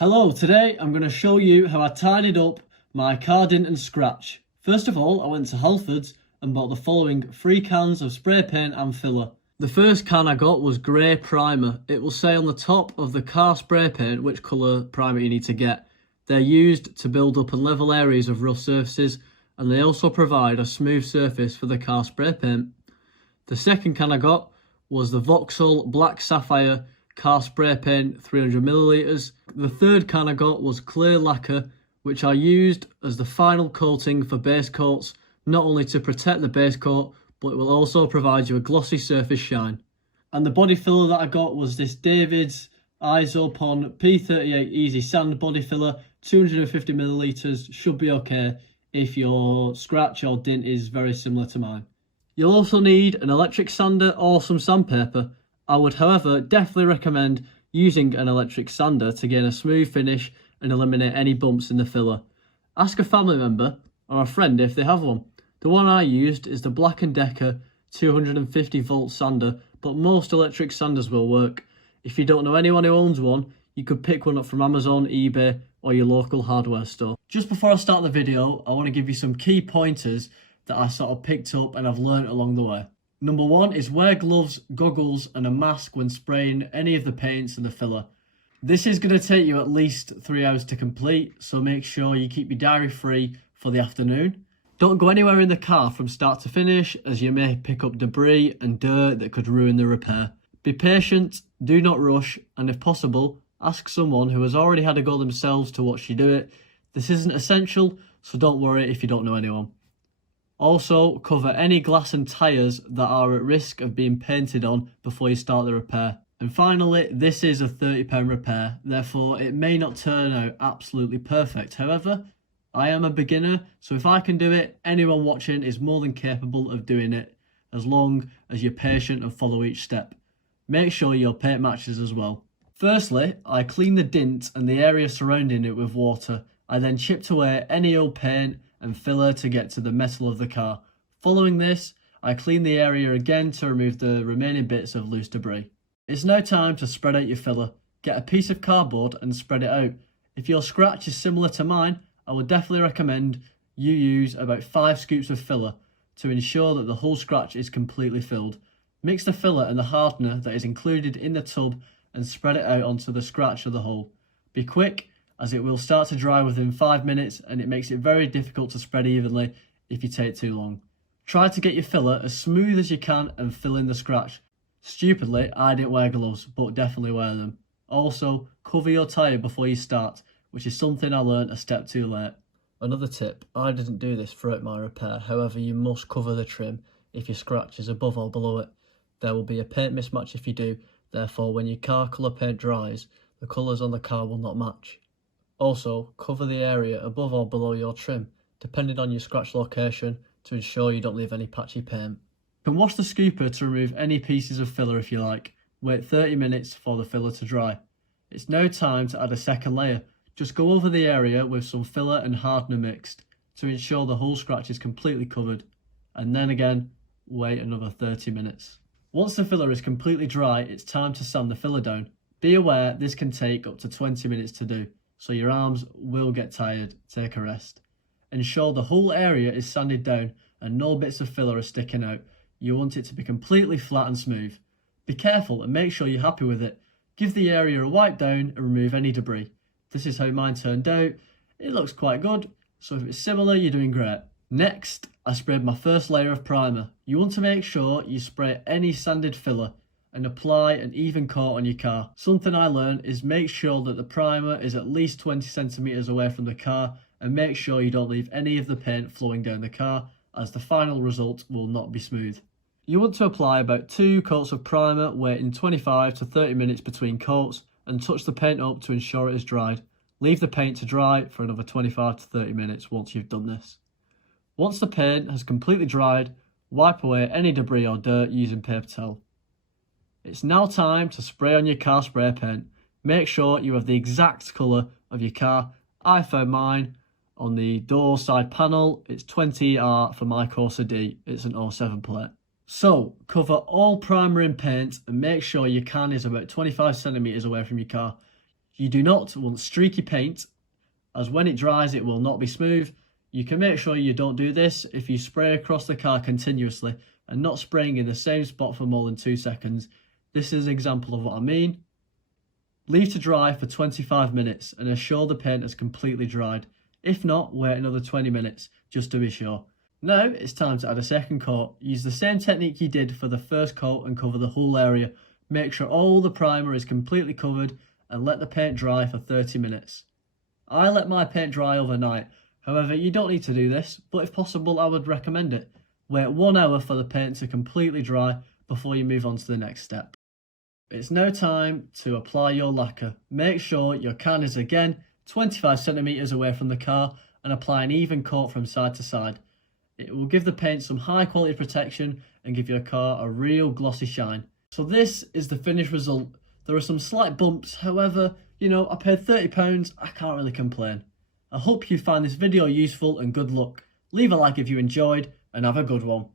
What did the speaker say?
Hello, today I'm going to show you how I tidied up my car dint and scratch. First of all, I went to Halfords and bought the following 3 cans of spray paint and filler. The first can I got was grey primer. It will say on the top of the car spray paint which colour primer you need to get. They're used to build up and level areas of rough surfaces, and they also provide a smooth surface for the car spray paint. The second can I got was the Vauxhall Black Sapphire car spray paint 300ml. The third can I got was clear lacquer, which I used as the final coating for base coats, not only to protect the base coat, but it will also provide you a glossy surface shine. And the body filler that I got was this David's Isopon P38 Easy Sand body filler, 250ml, should be okay if your scratch or dint is very similar to mine. You'll also need an electric sander or some sandpaper. I would, however, definitely recommend using an electric sander to gain a smooth finish and eliminate any bumps in the filler. Ask a family member or a friend if they have one. The one I used is the Black & Decker 250V sander, but most electric sanders will work. If you don't know anyone who owns one, you could pick one up from Amazon, eBay, or your local hardware store. Just before I start the video, I want to give you some key pointers that I sort of picked up and I've learnt along the way. Number 1 is wear gloves, goggles and a mask when spraying any of the paints and the filler. This is going to take you at least 3 hours to complete, so make sure you keep your diary free for the afternoon. Don't go anywhere in the car from start to finish, as you may pick up debris and dirt that could ruin the repair. Be patient, do not rush, and if possible, ask someone who has already had a go themselves to watch you do it. This isn't essential, so don't worry if you don't know anyone. Also, cover any glass and tyres that are at risk of being painted on before you start the repair. And finally, this is a £30 repair, therefore it may not turn out absolutely perfect. However, I am a beginner, so if I can do it, anyone watching is more than capable of doing it, as long as you're patient and follow each step. Make sure your paint matches as well. Firstly, I clean the dint and the area surrounding it with water. I then chipped away any old paint and filler to get to the metal of the car. Following this, I clean the area again to remove the remaining bits of loose debris. It's now time to spread out your filler. Get a piece of cardboard and spread it out. If your scratch is similar to mine, I would definitely recommend you use about 5 scoops of filler to ensure that the whole scratch is completely filled. Mix the filler and the hardener that is included in the tub and spread it out onto the scratch of the hole. Be quick, as it will start to dry within 5 minutes and it makes it very difficult to spread evenly if you take too long. Try to get your filler as smooth as you can and fill in the scratch. Stupidly, I didn't wear gloves, but definitely wear them. Also, cover your tyre before you start, which is something I learnt a step too late. Another tip, I didn't do this throughout my repair, however you must cover the trim if your scratch is above or below it. There will be a paint mismatch if you do, therefore when your car colour paint dries, the colours on the car will not match. Also, cover the area above or below your trim, depending on your scratch location, to ensure you don't leave any patchy paint. You can wash the scooper to remove any pieces of filler if you like. Wait 30 minutes for the filler to dry. It's now time to add a second layer. Just go over the area with some filler and hardener mixed to ensure the whole scratch is completely covered, and then again, wait another 30 minutes. Once the filler is completely dry, it's time to sand the filler down. Be aware this can take up to 20 minutes to do, so your arms will get tired. Take a rest. Ensure the whole area is sanded down and no bits of filler are sticking out. You want it to be completely flat and smooth. Be careful and make sure you're happy with it. Give the area a wipe down and remove any debris. This is how mine turned out. It looks quite good, so if it's similar, you're doing great. Next, I sprayed my first layer of primer. You want to make sure you spray any sanded filler and apply an even coat on your car. Something I learned is make sure that the primer is at least 20 centimeters away from the car, and make sure you don't leave any of the paint flowing down the car, as the final result will not be smooth. You want to apply about 2 coats of primer, waiting 25 to 30 minutes between coats, and touch the paint up to ensure it is dried. Leave the paint to dry for another 25 to 30 minutes once you've done this. Once the paint has completely dried, wipe away any debris or dirt using paper towel. It's now time to spray on your car spray paint. Make sure you have the exact colour of your car. I found mine on the door side panel. It's 20R for my Corsa D. It's an 07 plate. So, cover all primer in paint and make sure your can is about 25 centimeters away from your car. You do not want streaky paint, as when it dries it will not be smooth. You can make sure you don't do this if you spray across the car continuously and not spraying in the same spot for more than 2 seconds. This is an example of what I mean. Leave to dry for 25 minutes and ensure the paint has completely dried. If not, wait another 20 minutes just to be sure. Now it's time to add a second coat. Use the same technique you did for the first coat and cover the whole area. Make sure all the primer is completely covered and let the paint dry for 30 minutes. I let my paint dry overnight. However, you don't need to do this, but if possible I would recommend it. Wait 1 hour for the paint to completely dry before you move on to the next step. It's now time to apply your lacquer. Make sure your can is again 25 centimeters away from the car and apply an even coat from side to side. It will give the paint some high quality protection and give your car a real glossy shine. So this is the finished result. There are some slight bumps, however, I paid £30, I can't really complain. I hope you find this video useful and good luck. Leave a like if you enjoyed and have a good one.